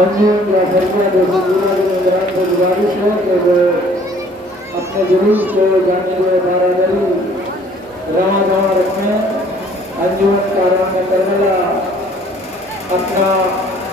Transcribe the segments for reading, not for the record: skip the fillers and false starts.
पंजीयन या फर्जिया जैसे पूरा के निगरान से गुजारिश है कि वो अपने जुलूस को जानिब बारादरी रवा दवा रखें। अंजुमन कारवान करबला अपना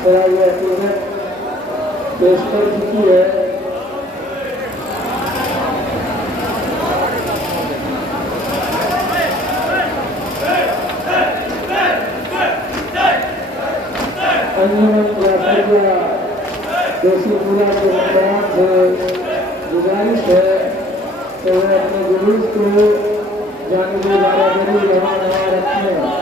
सराय अकीदत पेश कर चुकी है। अंजुमन या फर्जिया जैसी पूरा के निगरान से गुजारिश है कि वे अपने जुलूस को जानिब बारादरी रवा दवा रखें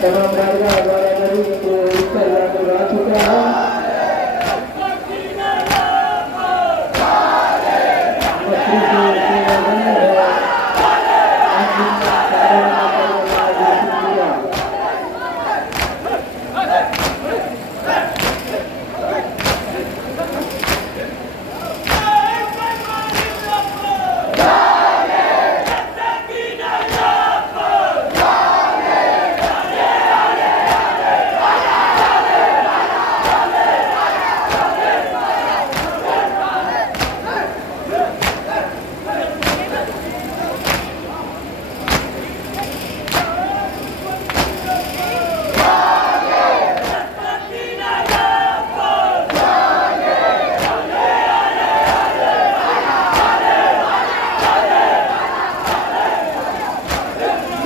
तमाम बारादरी को उत्तर जाकर आ चुका है।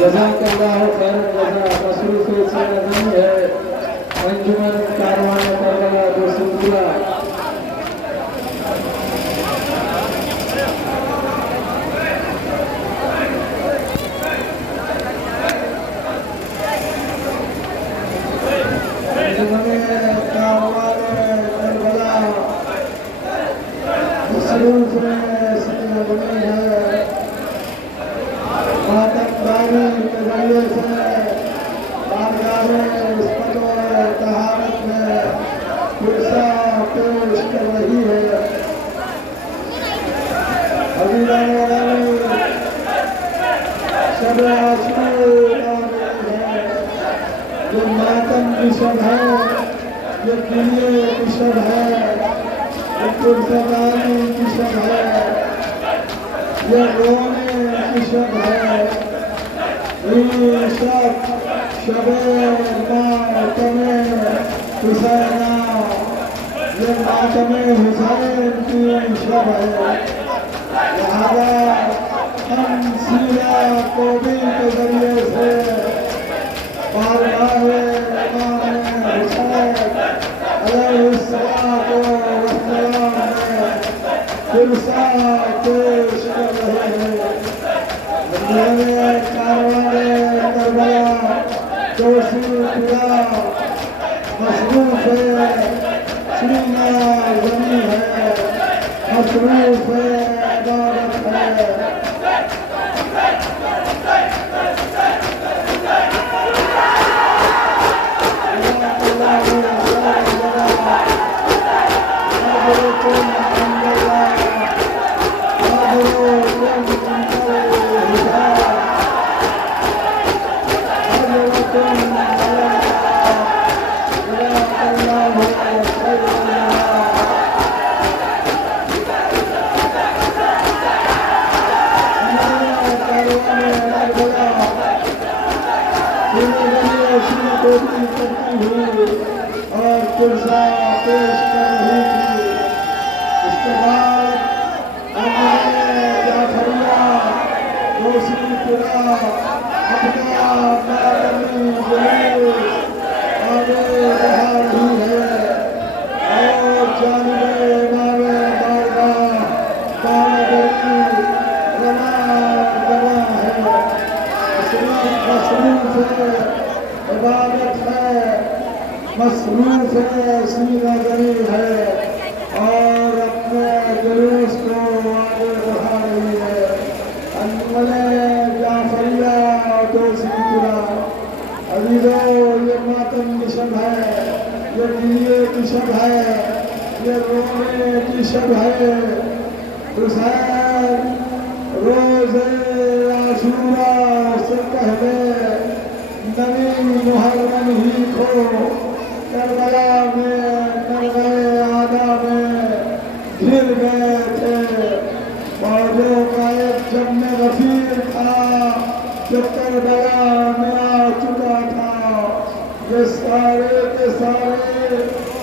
जज़ाकल्लाहु खैरन जज़ा मसरूफ से नहीं है। अंजुमन कारवान करबला दोस्तुल्ला अंजुमन कारवान करबला मसरूफ से नहीं है। मातमदारी के जरिए से बारगाह इस्मत व तहारत में पुरसा पेश कर रही है। शब आशूरा है, जो मातम की शब है, जो गिलिये की शब है, जो पुरसदारी की शब है, ये रोने की शब है। शबे मातमे हुसैना, ये मातमे हुसैन की शब है। लिहाजा हम सीरा कोबी के जरिए से बारगाह इमाम हुसैन अलैहिस्सलातु वस्सलाम में पुरसा पेश कर रहे हैं। मसरूफ है, सीना जमी है, मसरूफ है, इबादत है। और पुरसा पेश कर रही थी। इसके बाद जाफरिया दोषीपुरा अपना बारगाही जुलूस आगे बढ़ा रही है और जानिबे इमाम बारगाह बारादरी रवा दवा है। मसरूफ है, इबादत है, मसरूफ है, सीना जरी है और अपने जुलूस ये रोने की शब है। हुसैन रोज़े आशूरा से पहले नबी मुहर्रम ही को करबला में करबला आदा में घिर गए थे। फौजों का एक जम्मे गफीर था जो करबला में आ चुका था। ये सारे के सारे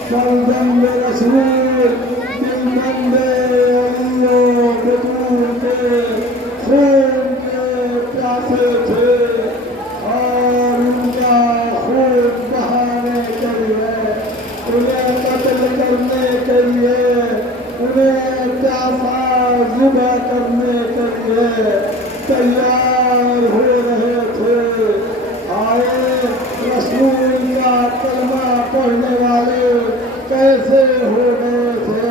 फर्जंद रसूल दिलमंदे अलियों बतूल के खून के प्यासे थे और उनका खून बहाने के लिए, उन्हें कत्ल करने के लिए, उन्हें प्यासा जुबा करने के लिए तैयार हो रहे थे। आए रसूल का कलमा पढ़ने वाले कैसे हो गए थे।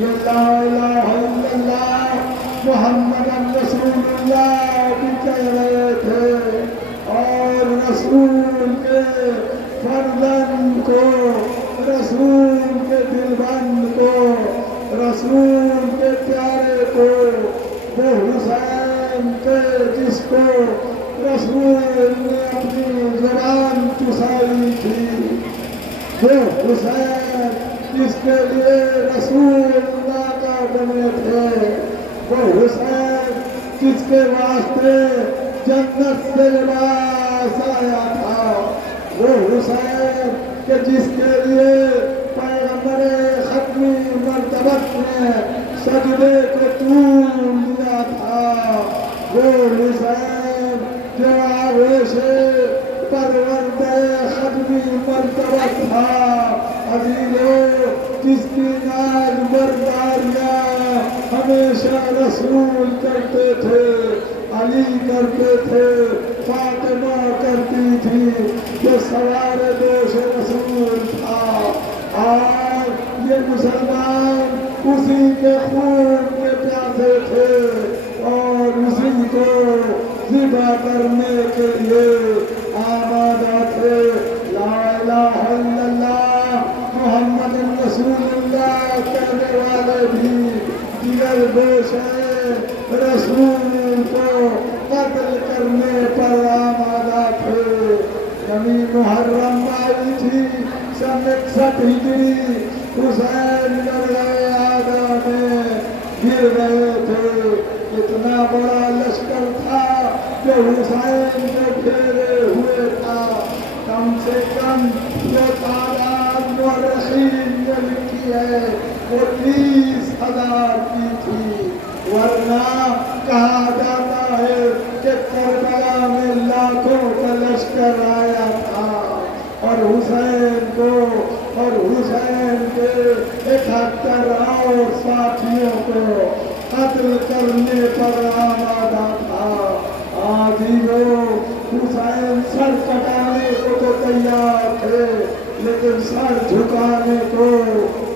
ये ला इलाहा इल्लल्लाह मुहम्मदन रसूलुल्लाह भी कह रहे थे और रसूल के फर्जंद को, रसूल के दिलबंद को, रसूल के प्यारे को, वो हुसैन के जिसको रसूल ने अपनी ज़बान चुसाई थी, वो हुसैन जिसके लिए रसूल नाका बने थे, वो हुसैन जिसके वास्ते जन्नत से लिबास आया था, वो हुसैन के जिसके लिए पैगंबर खत्मी मर्तबत ने सजदे को तूल दिया था, वो हुसैन जो आवेशे परवरदे खत्मी मर्तबत था। अजीजों, जिसकी नाज बरदारियां हमेशा रसूल करते थे, अली करते थे, फातिमा करती थी, जो सवार दोष रसूल था। और ये मुसलमान उसी के खून के प्यासे थे और उसी को ज़िबा करने के लिए आमादा थे। ला इलाहा इल्लल्लाह मुहम्मद रसूलुल्लाह कहने वाले भी जिगर गोश है, रसूल को कत्ल करने पर आमादा थे। नबी मुहर्रम आई थी सन 61 हिजरी, हुसैन करबला आदा में गिर गए थे। इतना बड़ा लश्कर था जो हुसैन को घेरे हुए था। कम से कम जो तादाद मुअर्रिखीन ने लिखी है वो 30,000 की थी। वरना कहा जाता है कि करबला में लाखों का लश्कर आया था और हुसैन को और हुसैन के 71 और साथियों को कत्ल करने पर आमादा था। आज ही लोग हुसैन सर कटाने को तो तैयार थे, लेकिन सर झुकाने को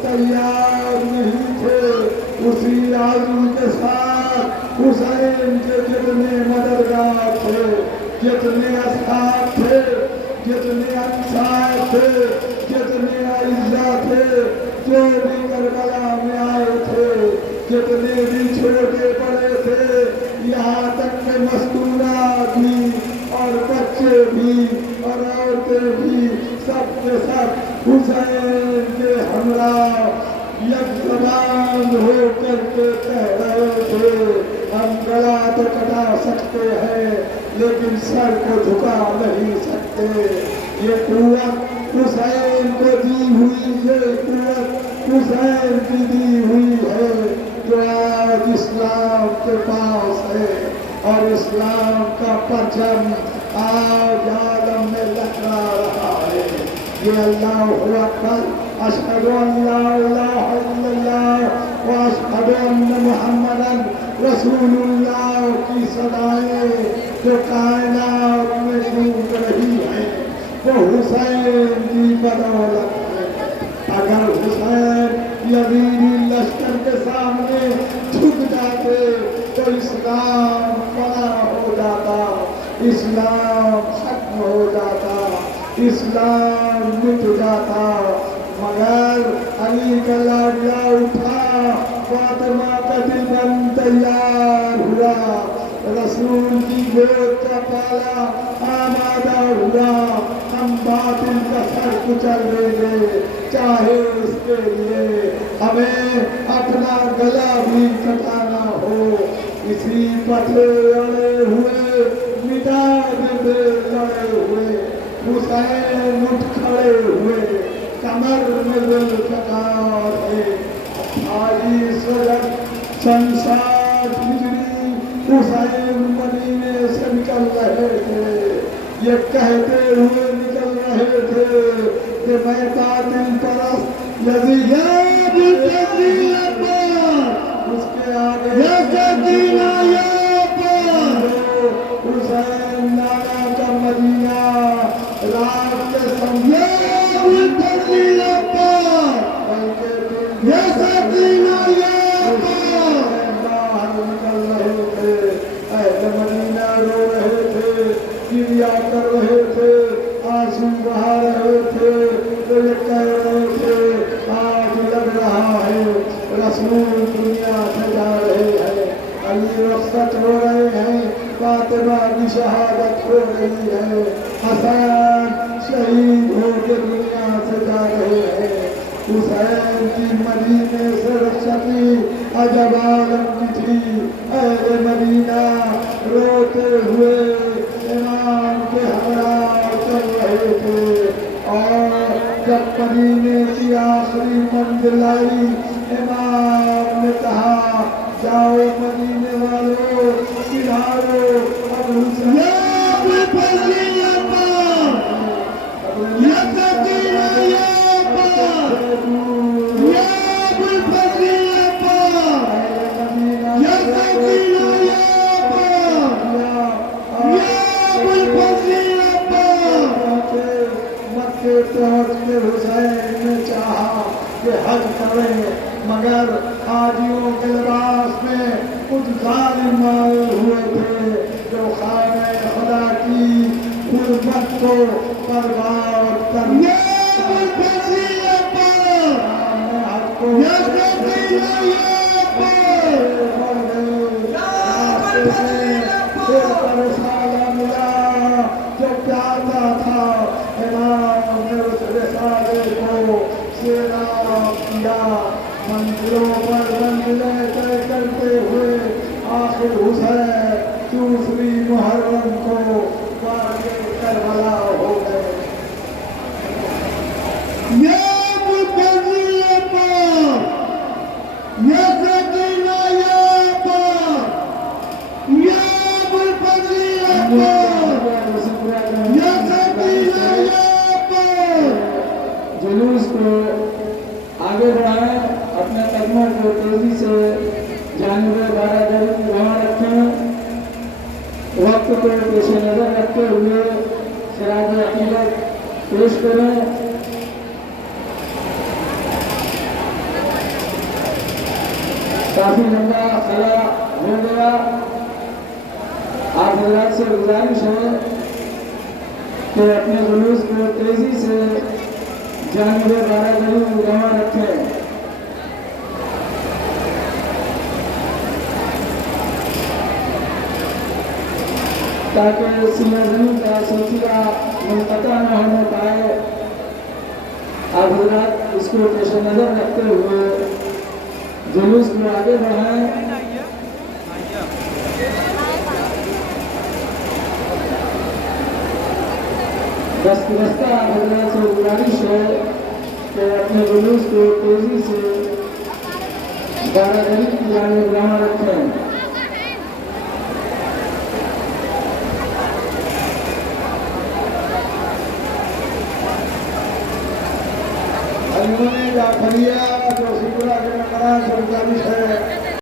तैयार नहीं थे। उसी आज़म के साथ हुसैन के जितने मददगार थे, जितने असहाब थे, जितने अंसार थे, जितने अइज़्ज़ा थे, जो भी करबला में आए थे, जितने भी छोटे बड़े थे, यहाँ तक के मस्तूरात भी और बच्चे भी और औरतें भी, सब के सब हुसैन के हमरा यकज़बान होकर के कह रहे थे, हम गला तो कटा सकते हैं लेकिन सर को झुका नहीं सकते। ये कुव्वत हुसैन को दी हुई, ये कुव्वत हुसैन की दी हुई है जो आज इस्लाम के पास है और इस्लाम का परचम आज आलम में लहरा रहा है। ये अल्लाहु अकबर, अशहदु अल्ला इलाहा इल्लल्लाह व अशहदु अन्न मुहम्मदन रसूलुल्लाह की सदाएं जो कायनात में गूंज रही है वो हुसैन की बदौलत है। अगर हुसैन यजीदी लश्कर के सामने झुक जाते तो इस्लाम फना हो जाता, इस्लाम खत्म हो जाता, इस्लाम मिट जाता। मगर अली गला गया उठा, फातिमा का दिल तैयार हुआ, रसूल की गोद का पाला आमादा हुआ। हम बातिल का सर कुचल देंगे, चाहे उसके लिए हमें अपना गला भी कटाना हो। इसी पथे अड़े हुए मिटा दे लड़े हुए, हुसैन उठ खड़े हुए, कमर में जुल्फ़कार है। 28 रजब सन 60 हिजरी हुसैन मदीने से निकल रहे थे। ये कहते हुए निकल रहे थे कि मैं बातिल परस्त यज़ीद उसके आगे हुसैन नाना का मदीना रात के समय निकल रहे थे। अहले मदीना रो रहे थे, गिरिया कर रहे थे, आंसू बहा रहे थे, तो ये कह रहे थे आज लग रहा है रसूल दुनिया से जा रहे हैं। अली रफ़्त हो रहे हैं, फातिमा की शहादत हो रही है, हसन शहीद होकर दुनिया से जा रहे हैं। हुसैन की मदीने से रुखसती अजब आलम की थी। अहले मदीना रोते हुए इमाम के हमरा चल रहे थे, और जब मदीने की आखिरी मंजिल आई, इमाम ने कहा जाओ मदीने वालों, सिधारो अब हुसैन पहुंचते हुसैन ने चाहा कि हज करें, मगर हाजियों के लिबास में कुछ जालिम आए हुए थे जो खाने खुदा की हुर्मत को बर्बाद करने मिला जो प्यासा था। इमाम ने उस रिसाले को सेना किया, मंजिलों पर मंजिलें तय करते हुए आखिर हुसैन दूसरी मुहर्रम को वाक़े करबला हो गए। जुलूस को आगे बढ़ाएं, अपने कदमों को तेजी से जानिब बारादरी की रवा रखें, वक्त को पेश नज़र रखते हुए सिराज अक़ीदत पेश करें। काफ़ी लंबा खला हो गया, आप हज़रात से गुजारिश है कि अपने जुलूस को तेजी से जानिब बारादरी की रवा रखें। ताकि सिलसिले का सिलसिला मुनक़ता न होने पाए। आप हज़रात इसको पेश नज़र रखते हुए जुलूस में आगे बढ़ाएं। दस्ता आप हज़रात से गुजारिश है कि अपने जुलूस को तेजी से बारादरी की जानिब रवा रखें।